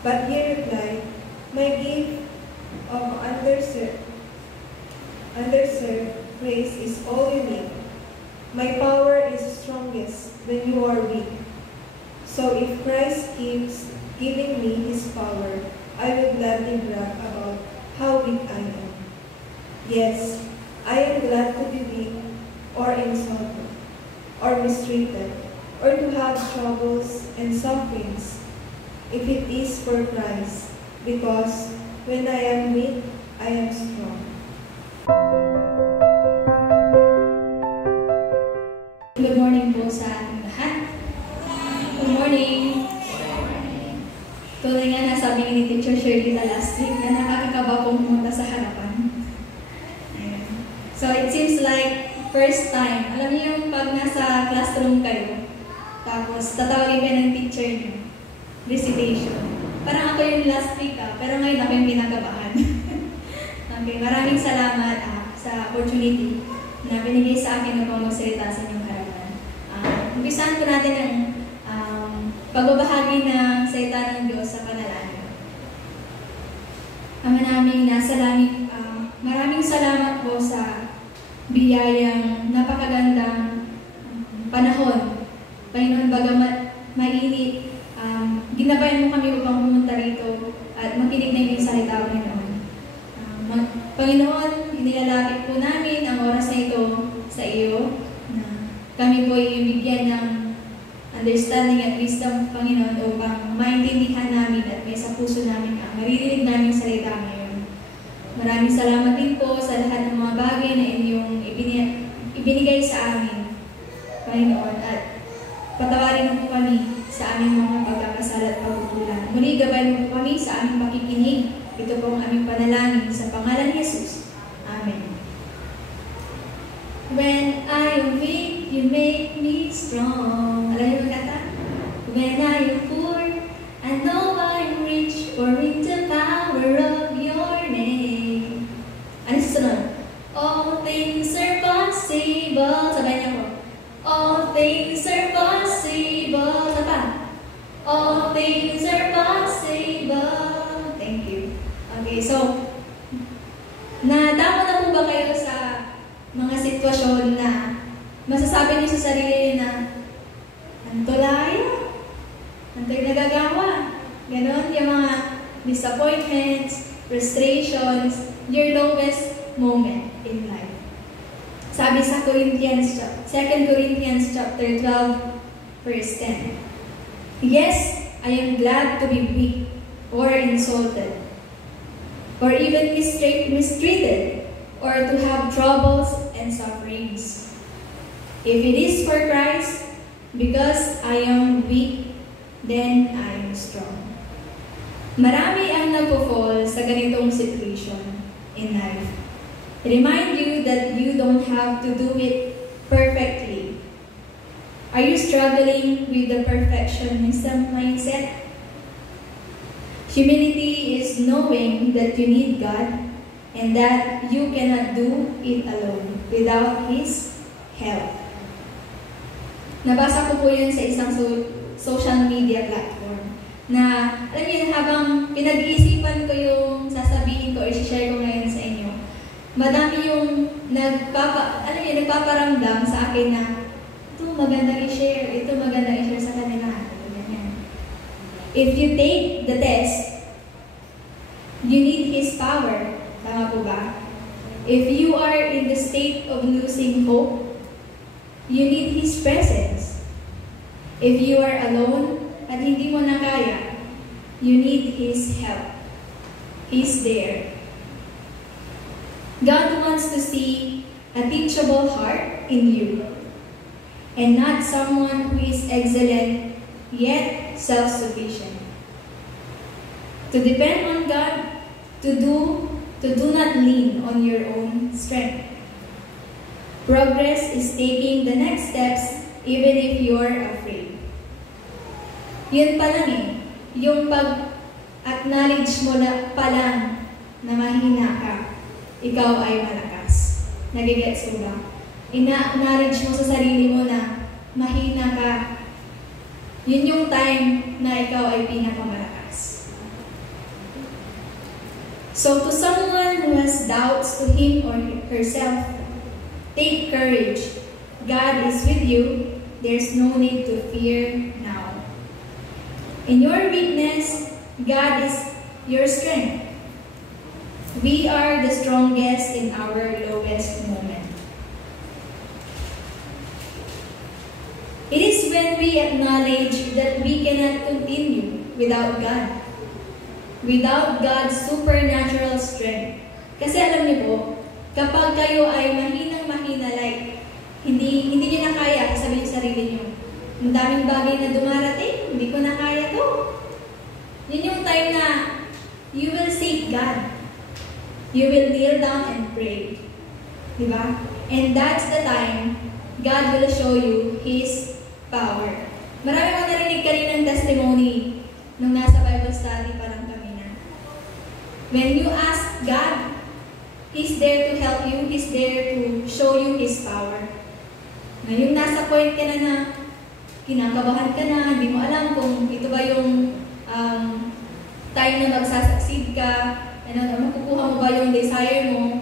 But he replied, my gift of underserved grace is all you need. My power is strongest when you are weak. So if Christ keeps giving me his power, I will gladly brag about how weak I am. Yes, I am glad to be weak or insulted or mistreated or to have troubles and sufferings if it is for Christ, because when I am weak, I am strong. Good morning po sa ating lahat. Good morning. Tulad nga nasabi ni Teacher Shirley na last week na nakakakaba pong pumunta sa harapan. Ayan. So it seems like first time. Alam niyo yung pag nasa classroom kayo, tapos tatawagin ka ng teacher niyo, recitation. Parang ako yung last week pero ngayon ako yung pinagabahan. Okay, maraming salamat sa opportunity na binigay sa akin upang magsalita sa inyong harapan. Umpisahan po natin ang pagbabahagi ng salita ng Diyos sa panalangin. Ama naming nasa langit, maraming salamat po sa biyayang napakagandang panahon. Panginoon, bagamat mainit, ginabayan mo kami upang pumunta rito at makinig na yung salita mo noon. Panginoon, inilalapit po namin ang oras na ito sa iyo, na kami po ay bigyan ng understanding at wisdom, Panginoon, upang maintindihan namin at may sa puso namin ang maririnig namin salita ngayon. Maraming salamat din po sa lahat ng mga bagay na inyong ibinigay sa amin, Panginoon, at patawarin mo po kami sa aming mga pagkakasala at pagkukulang. Muli, gabayan mo po kami sa aming pakikinig. Ito po ang aming panalangin sa pangalan ni Jesus. Amen. When I am weak, you make me strong. Alam niyo ba kata? When I am poor, I know I'm rich, for in the power of your name. Ano susunod? All things are possible. Sabay niyo po. All things are possible. Sapa? All things are possible. Thank you. Okay, so, nadama na po ba kayo sa mga sitwasyon na masasabi niyo sa sarili na antolaya, anto'y nagagawa. Ganon, yung mga disappointments, frustrations, your lowest moment in life. Sabi sa 2 Corinthians chapter 12, verse 10. Yes, I am glad to be weak or insulted, or even mistreated, or to have troubles and sufferings. If it is for Christ, because I am weak, then I am strong. Marami ang nagpo-fall sa ganitong situation in life. Remind you that you don't have to do it perfectly. Are you struggling with the perfectionism mindset? Humility is knowing that you need God and that you cannot do it alone without His help. Nabasa ko po yun sa isang social media platform na, alam niyo, habang pinag-iisipan ko yung sasabihin ko or i-share ko ngayon sa inyo, madami yung nagpaparamdam sa akin na ito magandang i-share, ito magandang i-share sa kanila. If you take the test, you need His power. Tama po ba? If you are in the state of losing hope, you need His presence. If you are alone at hindi mo na kaya, you need His help. He's there. God wants to see a teachable heart in you, and not someone who is excellent yet self-sufficient. To depend on God, to do not lean on your own strength. Progress is taking the next steps even if you're afraid. Yun pa lang yung pag-acknowledge mo na palang na mahina ka, ikaw ay malakas. Nagigets mo ba? Ina-acknowledge mo sa sarili mo na mahina ka, yun yung time na ikaw ay pinakamalakas. So to someone who has doubts to him or herself, take courage. God is with you. There's no need to fear now. In your weakness, God is your strength. We are the strongest in our lowest moment. It is when we acknowledge that we cannot continue without God. Without God's supernatural strength. Kasi alam niyo po, kapag kayo ay mahinang-mahina, like, hindi niyo na kaya, sabihin sa sarili niyo, ang daming bagay na dumarating, hindi ko na kaya to. Yun yung time na you will seek God. You will kneel down and pray. Diba? And that's the time God will show you His power. Marami ko narinig kaninang testimony nung nasa Bible study parang kami na. When you ask God, He's there to help you. He's there to show you His power. Ngayon nasa point ka na kinakabahan ka na, hindi mo alam kung ito ba yung time na magsasucceed ka, makukuha mo ba yung desire mo.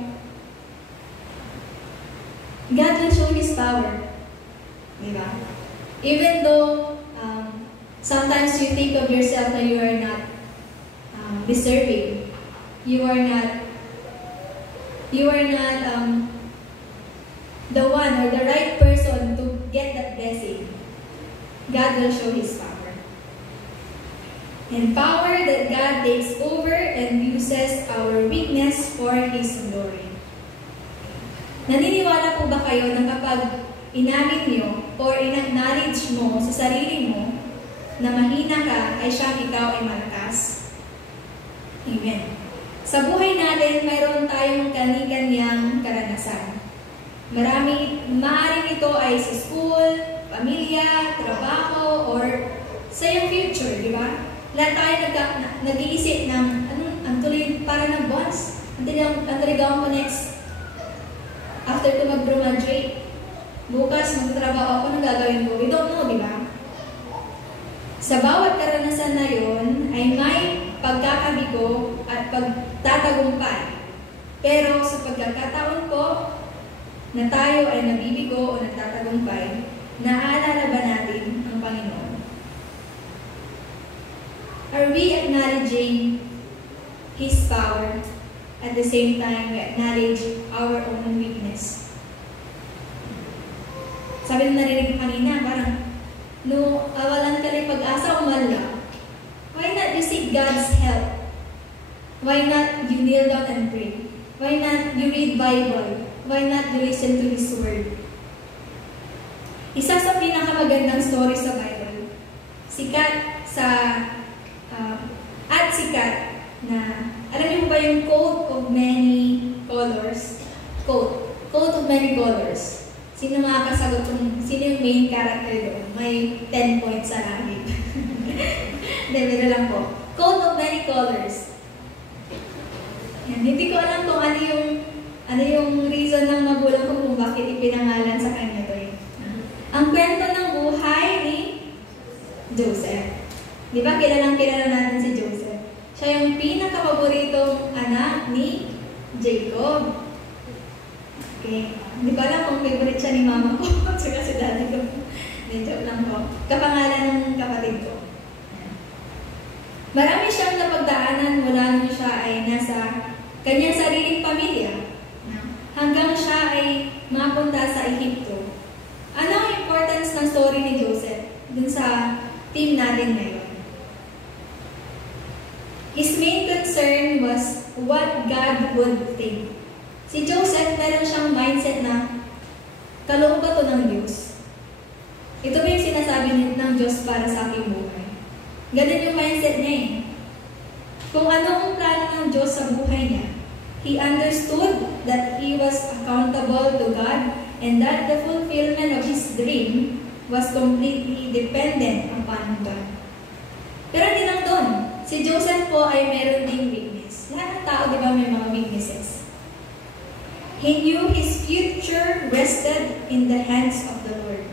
God will show His power. Diba? Even though sometimes you think of yourself that you are not deserving. You are not the one or the right person to get that blessing. God will show His power. And power that God takes over and uses our weakness for His glory. Naniniwala po ba kayo na kapag inamin niyo or in-acknowledge mo sa sarili mo na mahina ka ay siyang ikaw ay malakas? Amen. Sa buhay natin, mayroon tayong kani-kanyang karanasan. Maaaring ito ay sa school, pamilya, trabaho, or sa iyong future, di ba? Lahat tayo nag-iisip ng, ang tuloy para ng bonds. Ang tuloy gawin ko next. After ko mag-graduate, bukas magtatrabaho ako, nang gagawin ko. We don't know, di ba? Sa bawat karanasan na yon ay may pagkakabigo at pagtatagumpay. Pero sa pagkakataon po na tayo ay nabibigo o nagtatagumpay, naaalala ba natin ang Panginoon? Are we acknowledging His power at the same time we acknowledge our own weakness? Sabi na narinig kanina, parang awalan ka rin pag-asa, umalala. Why not you seek God's help? Why not you kneel down and pray? Why not you read Bible? Why not you listen to His Word? Isa sa pinakamagandang story sa Bible, sikat na, alam niyo ba yung coat of many colors? Coat of many colors. Sino makakasagot kung sino yung main character doon? May 10 points sa langit. Hindi lang po. Coat of many colors. Yan. Hindi ko alam kung ano yung reason ng magulang ko kung bakit ipinangalan sa kanya to eh. Ang kwento ng buhay ni Joseph. Di ba kilala natin si Joseph? Siya yung pinakapaboritong anak ni Jacob. Okay. Di ba lang kung favorite siya ni mama ko at saka si daddy ko. Joke lang po. Kapangalan ng kapatid ko. Marami siyang napagdaanan mula nung siya ay nasa kanyang sariling pamilya. Hanggang siya ay mapunta sa Ehipto. Ano ang importance ng story ni Joseph dun sa team natin ngayon? His main concern was what God would think. Si Joseph, meron siyang mindset na kaloob ba ito ng Diyos? Ito ba yung sinasabi ng Diyos para sa aking buhay? Ganun yung mindset niya eh. Kung ano ang plano ng Diyos sa buhay niya, he understood that he was accountable to God and that the fulfillment of his dream was completely dependent upon God. Pero hindi lang doon. Si Joseph po ay meron ding weakness. Lahat ng tao, di ba, may mga weaknesses. He knew his future rested in the hands of the Lord.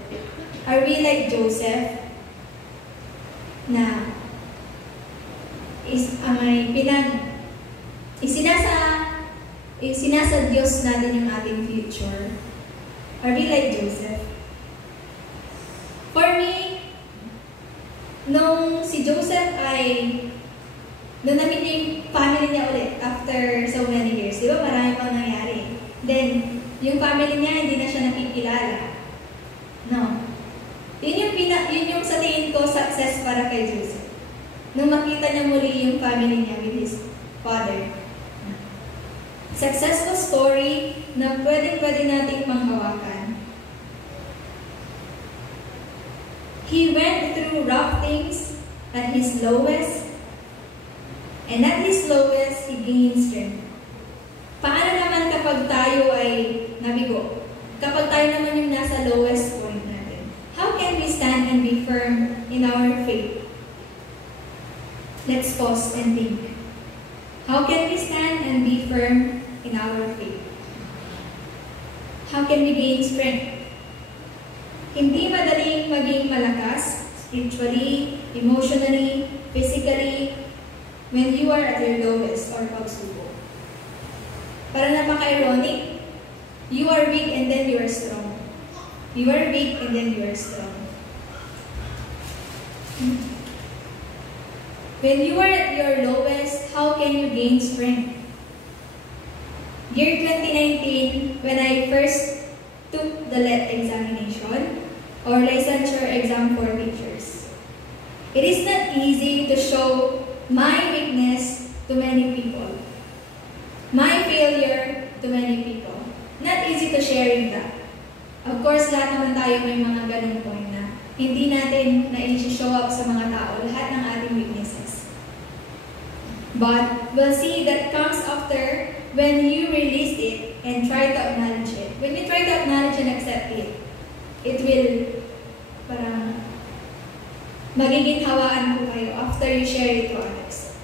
Are we like Joseph na may Isinasa Diyos natin yung ating future. Are we like Joseph? For me, nung si Joseph nung na-meet niya yung family niya ulit after so many years, di ba marami pang nangyari. Then, yung family niya, hindi na siya nakikilala. No. Yun yung sa tingin ko success para kay Joseph. Nung makita niya muli yung family niya with his father. Successful story na pwede nating manghawakan. He went through rough things at his lowest, and at his lowest, he gained strength. Paano naman kapag tayo ay nabigo? Kapag tayo naman yung nasa lowest point natin? How can we stand and be firm in our faith? Let's pause and think. How can we stand and be firm in our faith? How can we gain strength? Hindi madaling maging malakas, spiritually, emotionally, physically, when you are at your lowest or pagsubok. Para napaka-ironic, you are weak and then you are strong. You are weak and then you are strong. When you are at your lowest, how can you gain strength? Year 2019, when I first took the LET examination, or licensure exam for teachers, it is not easy to show my weakness to many people, my failure to many people. Not easy to sharing that. Of course, lahat naman tayo may mga ganung point na hindi natin na-show up sa mga tao lahat ng ating weaknesses. But we'll see that comes after when you release it and try to acknowledge it. When you try to acknowledge and accept it, it will parang magiging hawaan ko kayo after you share it to others.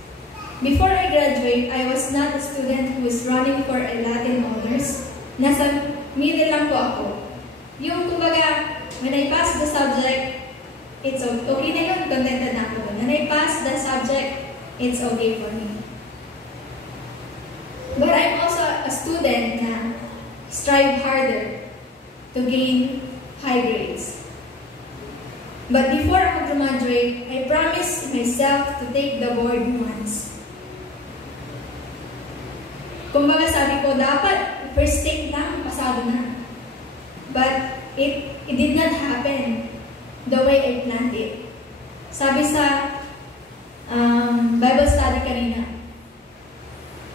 Before I graduate, I was not a student who was running for a Latin honors. Nasa middle lang po ako. Yung kumbaga, when I passed the subject, it's okay. Okay na yun, contented na ako. When I passed the subject, it's okay for me. But I'm also a student na strive harder to gain high grades. But before I graduate, I promised myself to take the board once. Kumbaga sabi ko, dapat first take lang, pasado na. But it did not happen the way I planned it. Sabi sa Bible study kanina,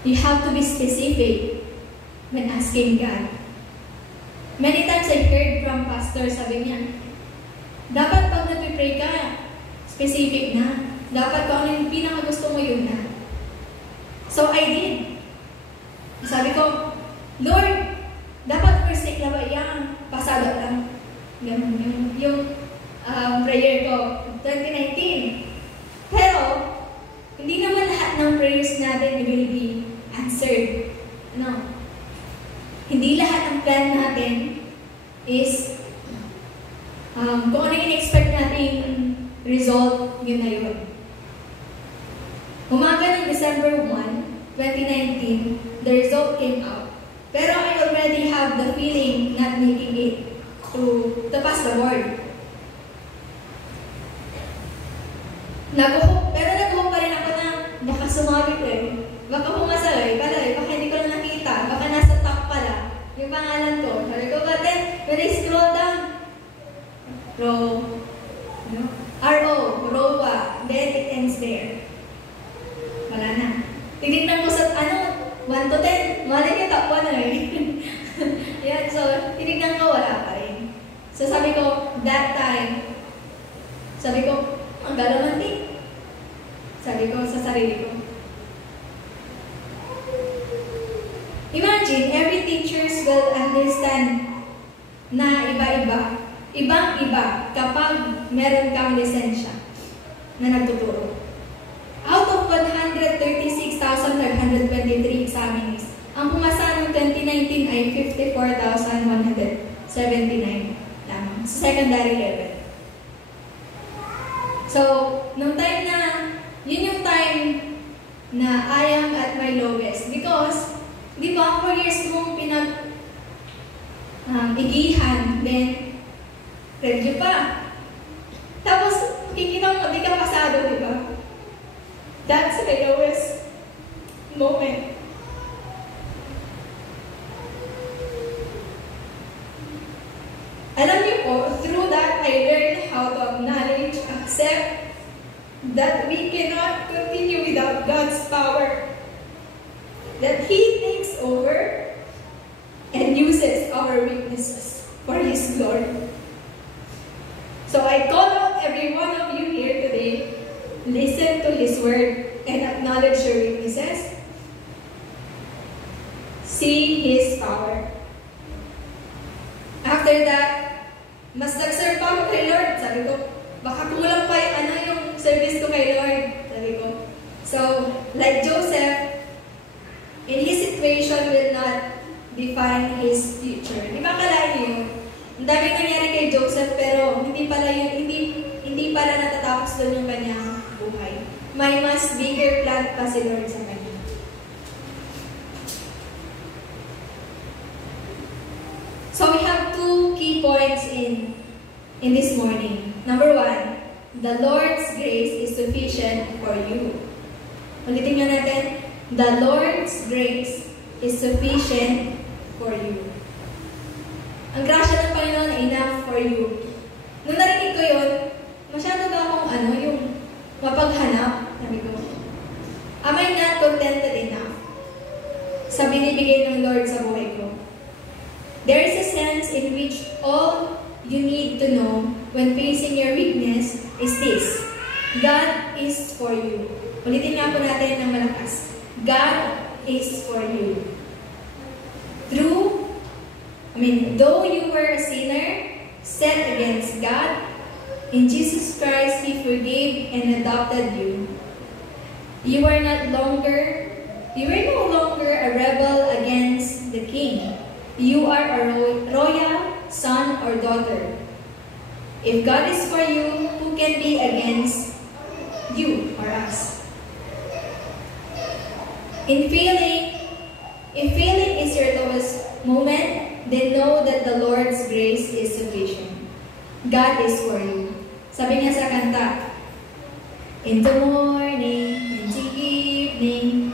you have to be specific when asking God. Many times I heard from pastor, sabi niya, dapat pag nag-pray ka, specific na. Dapat kung ano yung pinakagusto mo, yun na. So I did. Sabi ko, Lord, dapat first take lang ba yan? Pasado lang. Yung prayer ko, 2019. Pero, hindi naman lahat ng prayers natin will be answered. No. Hindi lahat ng plan natin is kung ano yung expect nating result, yun na yun. Umaga ng December 1, 2019, the result came out. Pero I already have the feeling not making it to pass the board. Pero nag-hope pa rin ako na baka sumabit eh. Baka pumasay, baka hindi ko na nakita, baka nasa top pala yung pangalan ko. Sabi ko, but then, when I scroll down, ROWA, then it ends there. Wala na. Tinignan ko sa, 1 to 10, wala niya top 1 na eh. Yan, so, tinignan ko, wala pa rin. So, sabi ko, that time, ang galamantik. Sabi ko sa sarili ko. Imagine, every teachers will understand na iba-iba, ibang-iba kapag meron kang lisensya na nagtuturo. Out of 136,523 examinees, ang pumasa ng 2019 ay 54,179 lamang sa secondary level. So, nung time na, yun yung time na I am at my lowest. Because, di ba, 4 years mong igihan, then, review pa. Tapos, makikita mo, di ka pasado, di ba? That's my lowest moment. Alam niyo po, through that, I learned how to acknowledge, accept, that we cannot continue without God's power. That He takes over and uses our weaknesses for His glory. So I call out every one of you here today, listen to His word and acknowledge your weaknesses. See His power. After that, mas nag-serve pa ako kay Lord. Sabi ko, baka kulang pa yung service ko kay Lord. Sabi ko. So, like Joseph, in his situation will not define his future. Di ba akalain niyo yun? Ang daming nangyari kay Joseph, pero hindi pala natatapos doon yung kanyang buhay. May mas bigger plan pa si Lord sa kanya. So we have two key points in this morning. Number 1, the Lord's grace is sufficient for you. Ulitin nga natin, the Lord's grace is sufficient for you. Ang grasya ng Panginoon ay enough for you. Nung narinig ko yun, masyado ba akong yung mapaghanap? Sabi ko, am I not contented enough sa binibigay ng Lord sa buhay ko? There is a sense in which all you need to know when facing your weakness is this: God is for you. Ulitin nga po natin ng malakas. God is for you. Though you were a sinner, set against God, in Jesus Christ He forgave and adopted you. You were no longer a rebel against the King. You are a royal son or daughter. If God is for you, who can be against you or us? If failing is your lowest moment, then know that the Lord's grace is sufficient. God is for you. Sabi niya sa kanta, in the morning, in the evening,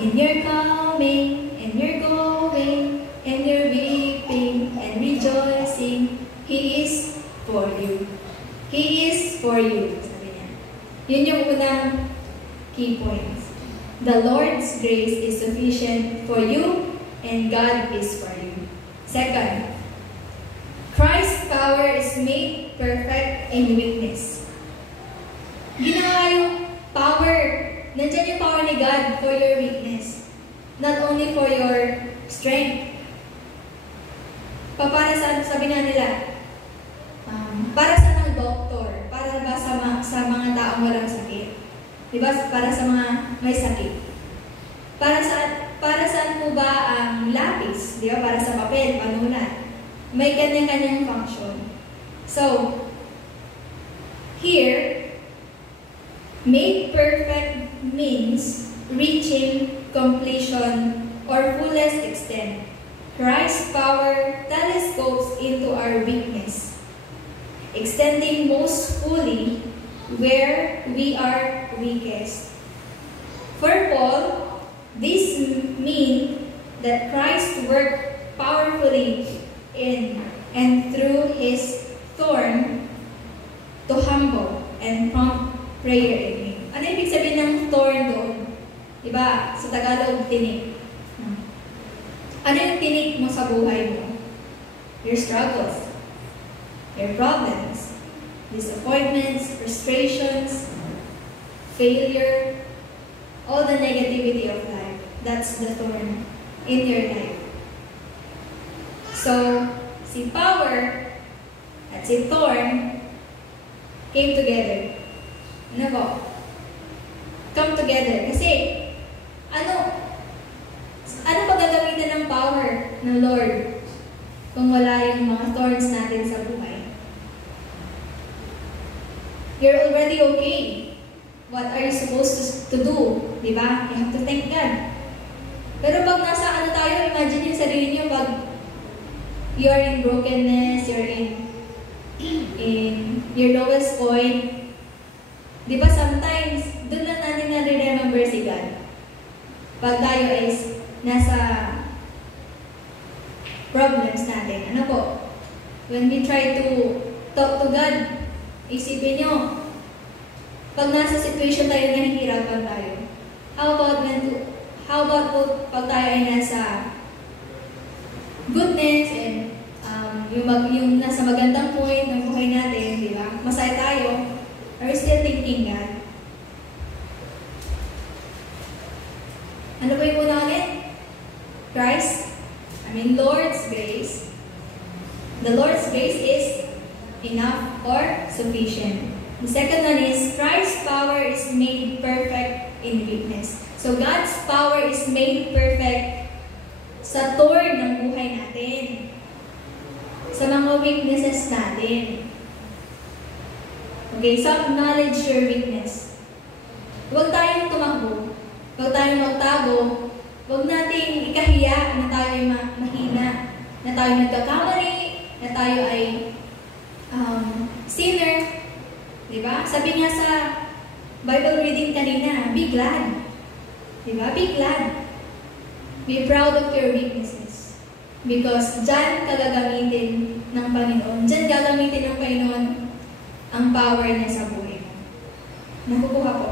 in your coming, and your going, and your weeping, and rejoicing, He is for you. He is for you. Sabi niya. Yun yung unang key points. The Lord's grace is sufficient for you, and God is for you. Second, Christ's power is made perfect in weakness. Ginawa yung power, nandiyan yung power ni God for your weakness. Not only for your strength. Para saan, sabi nga nila, para sa mga doktor, para ba sa mga taong walang sakit? Diba? Para sa mga may sakit. Para saan po ba ang lapis? Diba? Para sa papel, panulat. May kanya-kanyang function. So, here, made perfect means reaching completion or fullest extent. Christ's power telescopes into our weakness, extending most fully where we are weakest. For Paul, this means that Christ worked powerfully in and through his thorn to humble and prompt prayer in him. Ano ibig sabihin ng thorn doon? Diba? Sa Tagalog, tinik. Ano yung tinik mo sa buhay mo? Your struggles, your problems, disappointments, frustrations, failure, all the negativity of life. That's the thorn in your life. So, si power at si thorn came together. Ano po? Come together. Kasi, ano pa gagamitan ng power ng Lord kung wala yung mga thorns natin sa buhay? You're already okay. what are you supposed to do? Diba? You have to thank God. Pero pag nasa ano tayo, imagine yung sarili nyo pag you are in brokenness, you're in your lowest point. Diba sometimes, doon lang natin na-remember si God. Pag tayo is nasa problems natin. Ano po? When we try to talk to God, isipin nyo, pag nasa situation tayo, nahihirapan tayo. How about pag tayo ay nasa goodness and yung nasa magandang point ng buhay natin, di ba? Masaya tayo. Are we still thinking God? Ano ba yung una ulit? Lord's grace. The Lord's grace is enough or sufficient. The second one is Christ's power is made perfect in weakness. So God's power is made perfect sa torn ng buhay natin. Sa mga weaknesses natin. Okay, so acknowledge your weakness. Huwag tayong tumakbo. Huwag tayong magtago. Huwag nating ikahiya na tayo ay mahina. Na tayo nagkakamali. Na tayo ay sinner. Diba? Sabi nga sa Bible reading kanina, be glad. Diba? Be glad. Be proud of your weaknesses. Because dyan gagamitin ng Panginoon. Dyan gagamitin ng Panginoon ang power niya sa buhay mo. Nakukuha ko.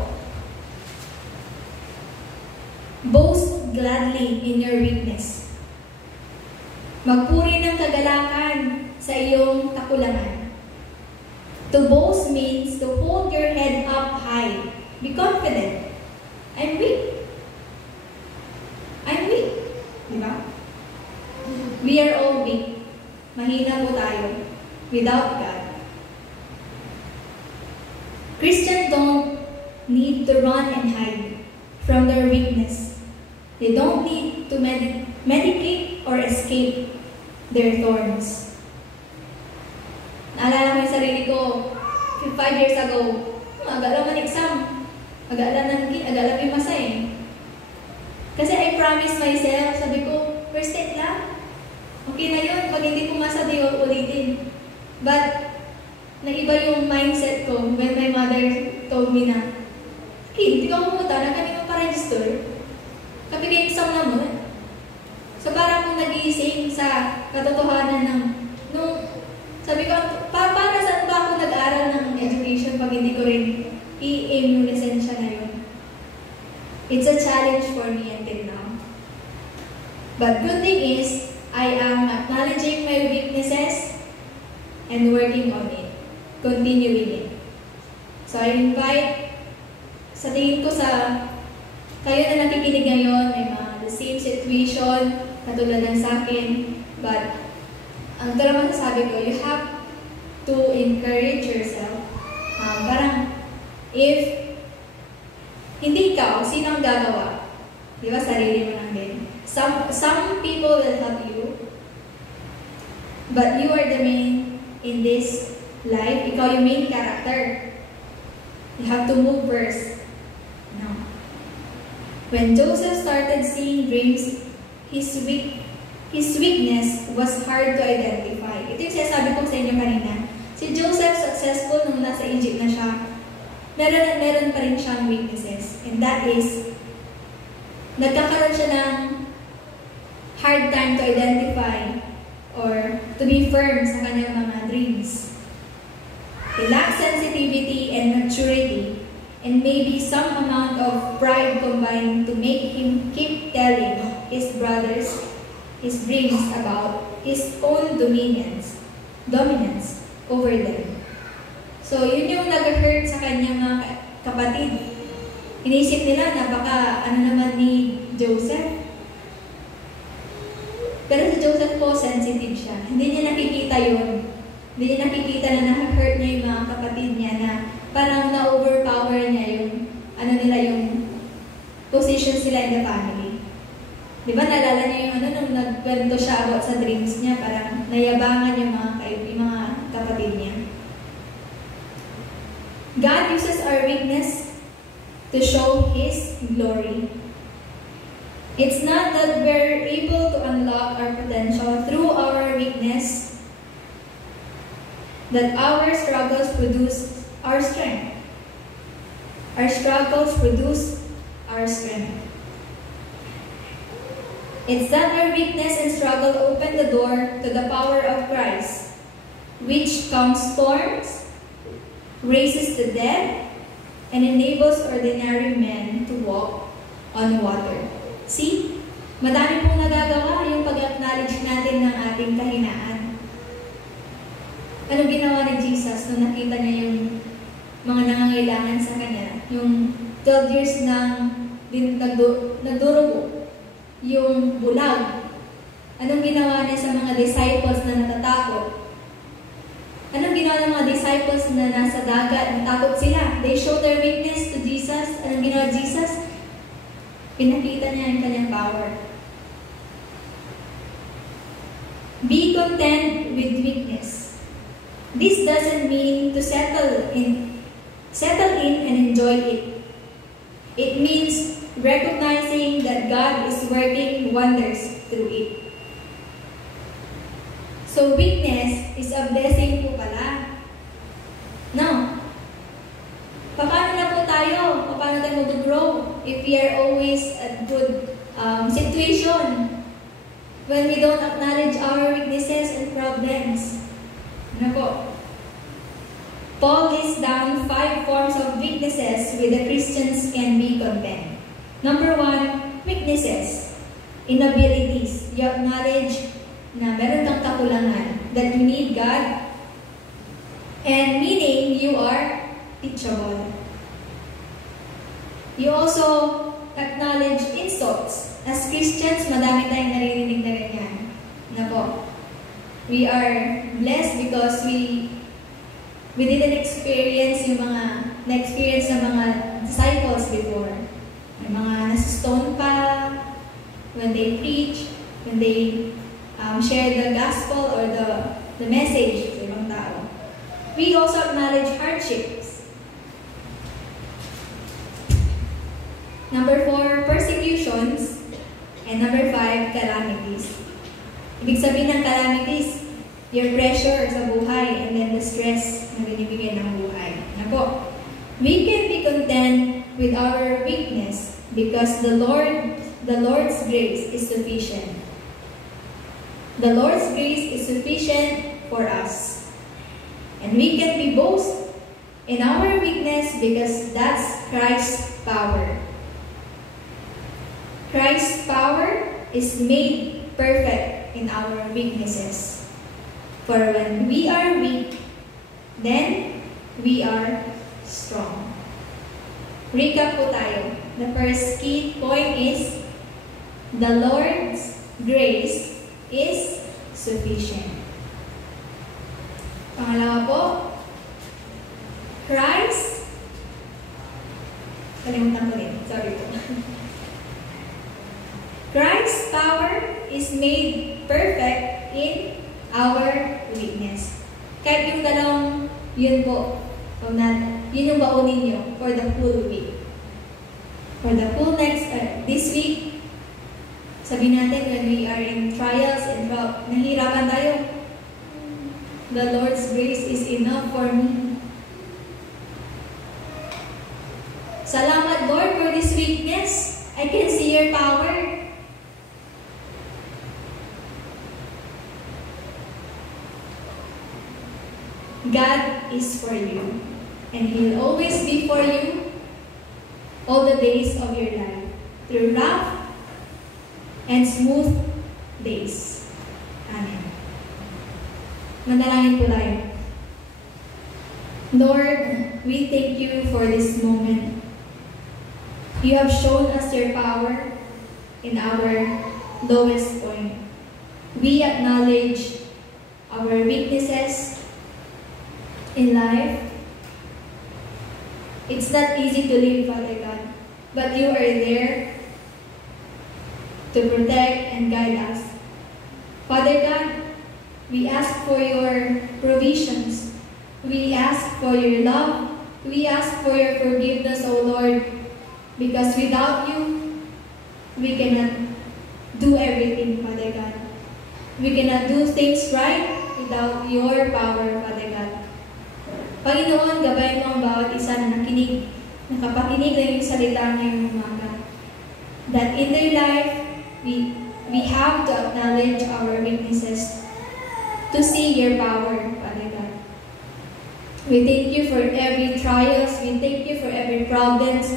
Boast gladly in your weakness. Magpuri ng kagalakan sa iyong kakulangan. To boast means to hold your head up high. Be confident. I'm weak. I'm weak. Diba? We are all weak. Mahina po tayo without God. Christians don't need to run and hide from their weakness. They don't need to medicate or escape their thorns. Naalala ko yung sarili ko 5 years ago, agala man exam, agala may masa eh. Kasi I promised myself, sabi ko, first step lang. Okay na yun, pag hindi pumasa, di ulitin. But, naiba yung mindset ko when my mother told me na, hindi ka pumunta, na kami maparegister. Kapag exam na mo. So, parang akong nag-iising sa katotohanan ng, sabi ko, para saan ba ako nag-aral ng education pag hindi ko rin i-aim yung lisensya na yun? It's a challenge for me until now. But good thing is, I am acknowledging my weaknesses and working on it. Continuing it. So I invite, sa tingin ko kayo na nakikinig ngayon, may the same situation, katulad ng sa akin, but ang talagang masasabi ko, you have to encourage yourself. Parang, if hindi ikaw, sino ang gagawa? Di ba? Sarili mo lang din. Some people will help you, but you are the main in this life. Ikaw yung main character. You have to move first. No. When Joseph started seeing dreams, his weakness was hard to identify. Ito yung sinasabi ko sa inyo kanina. Si Joseph, successful nung nasa Egypt na siya, meron pa rin siyang weaknesses. And that is, nagkakaroon siya ng hard time to identify or to be firm sa kanyang mga dreams. He lacked sensitivity and maturity, and maybe some amount of pride combined to make him keep telling his brothers his dreams about his own dominance over them. So, yun yung nag-hurt sa kanyang mga kapatid. Inisip nila na baka naman ni Joseph. Pero si Joseph po, sensitive siya. Hindi niya nakikita yun. Hindi niya nakikita na na-hurt niya yung mga kapatid niya na parang na-overpower niya yung yung position sila in the family. Di ba, naalala niyo yung nung nagkwento siya about sa dreams niya, parang nayabangan yung mga kapatid niya. God uses our weakness to show His glory. It's not that we're able to unlock our potential through our weakness, that our struggles produce our strength. Our struggles produce our strength. It's that our weakness and struggle open the door to the power of Christ, which calms storms, raises the dead, and enables ordinary men to walk on water. See? Madami pong nagagawa yung pag-acknowledge natin ng ating kahinaan. Anong ginawa ni Jesus nung nakita niya yung mga nangangailangan sa Kanya? Yung 12 years nang nagdurugo, yung bulag. Anong ginawa niya sa mga disciples na natatakot? Anong ginawa ng mga disciples na nasa dagat, natakot sila? They showed their weakness to Jesus. Anong ginawa Jesus? Pinakita niya ang Kanyang power. Be content with weakness. This doesn't mean to settle in and enjoy it. It means recognizing that God is working wonders through it. So weakness is a blessing po pala. No. Paano na po tayo? Paano tayo mag-grow if we are always at good situation when we don't acknowledge our weaknesses and problems? Ano po? Paul lists down 5 forms of weaknesses where the Christians can be content. Number 1, weaknesses, inabilities. You acknowledge na meron kang kakulangan, that you need God, and meaning you are teachable. You also acknowledge insults. As Christians, madami tayong naririnig na ganyan. Na po, we are blessed because we didn't experience yung mga na-experience ng mga disciples before. May mga nasa-stone pa, when they preach, when they share the gospel or the message sa ibang tao. We also acknowledge hardships. Number 4, persecutions. And number 5, calamities. Ibig sabihin ng calamities, your pressure sa buhay and then the stress na binibigay ng buhay. Na po, we can be content with our weakness because the Lord's grace is sufficient. The Lord's grace is sufficient for us. And we can be boast in our weakness because that's Christ's power. Christ's power is made perfect in our weaknesses. For when we are weak, then we are strong. Recap po tayo. The first key point is, the Lord's grace is sufficient. Pangalawa po, Christ, kalimutan ko rin, sorry po. Christ's power is made perfect in our weakness. Kahit yung dalawang, yun po, yun yung baunin nyo for the full week. For the full this week, sabihin natin when we are in trials and nahihirapan tayo, the Lord's grace is enough for me. Salamat, Lord, for this weakness. I can see your power. God is for you, and He'll always be for you all the days of your life, through rough and smooth days. Amen. Manalangin po tayo. Lord, we thank you for this moment. You have shown us your power in our lowest point. We acknowledge our weaknesses in life. It's not easy to live, Father God, but you are there to protect and guide us. Father God, we ask for your provisions. We ask for your love. We ask for your forgiveness, O Lord, Because without you, we cannot do everything, Father God. We cannot do things right without your power, Father God. Panginoon, gabayan mo ang bawat isa na nakapakinig ng iyong salita ngayong umaga. That in their life, we have to acknowledge our weaknesses to see your power, Father God. We thank you for every trials. We thank you for every problems.